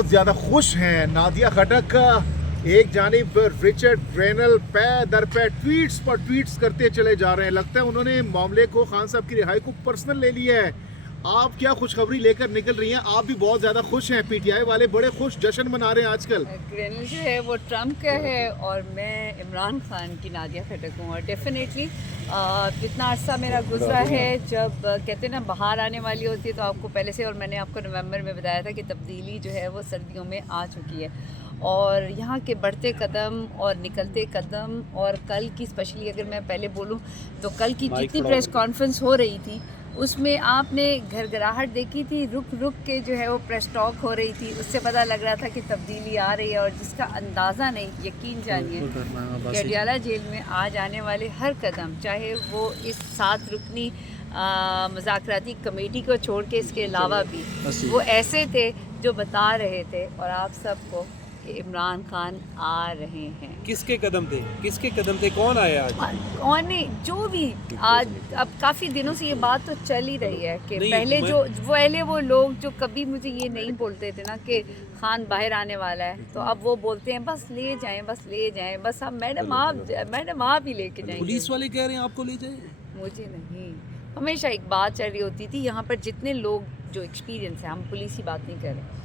بہت زیادہ خوش ہیں نادیہ خٹک کا. ایک جانب رچرڈ برینل پے در پے ٹویٹس پر ٹویٹس کرتے چلے جا رہے ہیں. لگتا ہے انہوں نے معاملے کو خان صاحب کی رہائی کو پرسنل لے لیا ہے. آپ کیا خوشخبری لے کر نکل رہی ہیں؟ آپ بھی بہت زیادہ خوش ہیں. پی ٹی آئی والے بڑے خوش جشن منا رہے ہیں آج کل. گرینل جو ہے وہ ٹرمپ کا ہے اور میں عمران خان کی نادیہ خٹک ہوں. اور ڈیفینیٹلی اتنا عرصہ میرا گزرا ہے. جب کہتے ہیں نا باہر آنے والی ہوتی ہے تو آپ کو پہلے سے، اور میں نے آپ کو نومبر میں بتایا تھا کہ تبدیلی جو ہے وہ سردیوں میں آ چکی ہے. اور یہاں کے بڑھتے قدم اور نکلتے قدم، اور کل کی اسپیشلی اگر میں پہلے بولوں تو کل کی جتنی پریس کانفرنس ہو رہی تھی اس میں آپ نے گھر گراہٹ دیکھی تھی. رک رک کے جو ہے وہ پریس ٹاک ہو رہی تھی. اس سے پتہ لگ رہا تھا کہ تبدیلی آ رہی ہے. اور جس کا اندازہ نہیں، یقین جانیے کہ اڈیالہ جیل میں آج آنے والے ہر قدم، چاہے وہ اس 7 رکنی مذاکراتی کمیٹی کو چھوڑ کے اس کے علاوہ بھی، وہ ایسے تھے جو بتا رہے تھے اور آپ سب کو کہ عمران خان آ رہے ہیں. کس کے قدم تھے؟ کس کے قدم تھے؟ کون آیا آج؟ کون نہیں، جو بھی آج اب کافی دنوں سے یہ بات تو چل ہی رہی ہے کہ پہلے وہ لوگ جو کبھی مجھے یہ نہیں بولتے تھے نا کہ خان باہر آنے والا ہے، تو اب وہ بولتے ہیں بس لے جائیں، بس لے جائیں، بس اب میڈم آپ ہی لے کے جائیں. پولیس والے کہہ رہے ہیں آپ کو لے جائیں. مجھے نہیں، ہمیشہ ایک بات چل رہی ہوتی تھی یہاں پر، جتنے لوگ جو ایکسپیرینس ہے، ہم پولیس کی بات نہیں کر رہے،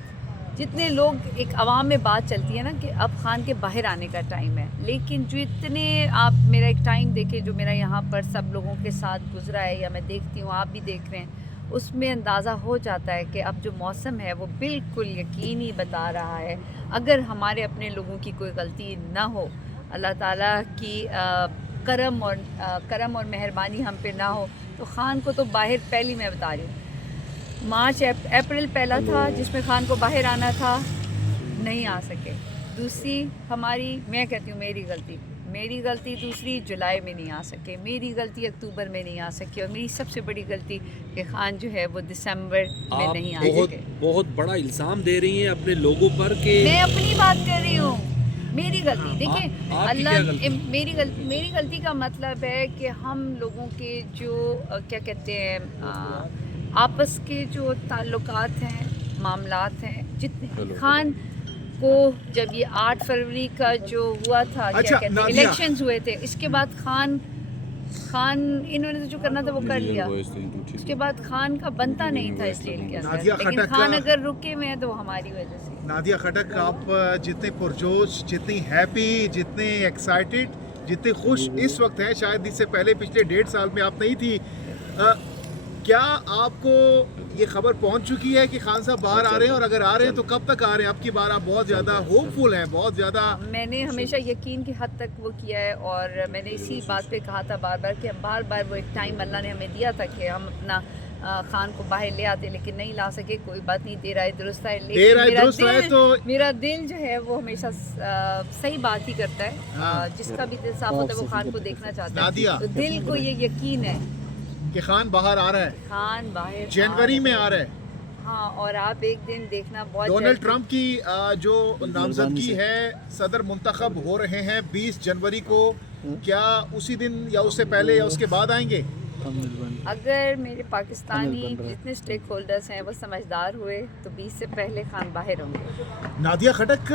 جتنے لوگ ایک عوام میں بات چلتی ہے نا کہ اب خان کے باہر آنے کا ٹائم ہے. لیکن جو اتنے آپ میرا ایک ٹائم دیکھیں جو میرا یہاں پر سب لوگوں کے ساتھ گزرا ہے، یا میں دیکھتی ہوں آپ بھی دیکھ رہے ہیں، اس میں اندازہ ہو جاتا ہے کہ اب جو موسم ہے وہ بالکل یقینی بتا رہا ہے. اگر ہمارے اپنے لوگوں کی کوئی غلطی نہ ہو، اللہ تعالیٰ کی کرم اور مہربانی ہم پہ نہ ہو، تو خان کو تو باہر، پہلی میں بتا رہی ہوں، مارچ اپریل پہلا تھا جس میں خان کو باہر آنا تھا، نہیں آ سکے. دوسری ہماری، میں کہتی ہوں میری غلطی دوسری جولائی میں نہیں آ سکے، میری غلطی اکتوبر میں نہیں آ سکی، اور میری سب سے بڑی غلطی کہ خان جو ہے وہ دسمبر میں نہیں آ سکے. بہت بڑا الزام دے رہی ہیں اپنے لوگوں پر کہ میں اپنی بات کر رہی ہوں. میری غلطی دیکھیں، اللہ، میری غلطی کا مطلب ہے کہ ہم لوگوں کے جو کیا کہتے ہیں آپس کے جو تعلقات ہیں، معاملات ہیں، جتنے خان کو جب یہ 8 فروری کا جو ہوا تھا، کیا کہتے ہیں، الیکشنز ہوئے تھے، اس کے بعد خان انہوں نے جو کرنا تھا وہ کر لیا. اس کے بعد خان کا بنتا نہیں تھا اس جیل کے اندر، لیکن خان اگر رکے ہوئے ہیں تو وہ ہماری وجہ سے. نادیہ خٹک، آپ جتنے پرجوش، جتنی ہیپی، جتنے ایکسائٹیڈ، جتنے خوش اس وقت ہیں، شاید اس سے پہلے پچھلے 1.5 سال میں آپ نہیں تھی. کیا آپ کو یہ خبر پہنچ چکی ہے کہ خان صاحب باہر آ رہے ہیں؟ اور اگر آ رہے ہیں تو کب تک آ رہے ہیں؟ اب کی بار آپ بہت زیادہ ہوپ فل ہیں، بہت زیادہ. میں نے ہمیشہ یقین کی حد تک وہ کیا ہے، اور میں نے اسی بات پہ کہا تھا بار بار کہ بار وہ ایک ٹائم اللہ نے ہمیں دیا تھا کہ ہم اپنا خان کو باہر لے آتے، لیکن نہیں لا سکے. کوئی بات نہیں، دیر آئے درست آئے. لیکن میرا دل جو ہے وہ ہمیشہ صحیح بات ہی کرتا ہے. جس کا بھی دل صاف ہوتا ہے وہ خان کو دیکھنا چاہتا ہے. تو دل کو یہ یقین ہے کہ خان باہر آ رہا ہے، خان باہر جنوری میں آ رہا ہے. ہاں، اور آپ ایک دن دیکھنا بہت ڈونلڈ ٹرمپ کی جو نامزدگی ہے، صدر منتخب ہو رہے ہیں 20 جنوری کو. کیا اسی دن یا اس سے پہلے یا اس کے بعد آئیں گے؟ اگر میرے پاکستانی جتنے اسٹیک ہولڈرز ہیں وہ سمجھدار ہوئے تو 20 سے پہلے خان باہر ہوں گے. نادیہ خٹک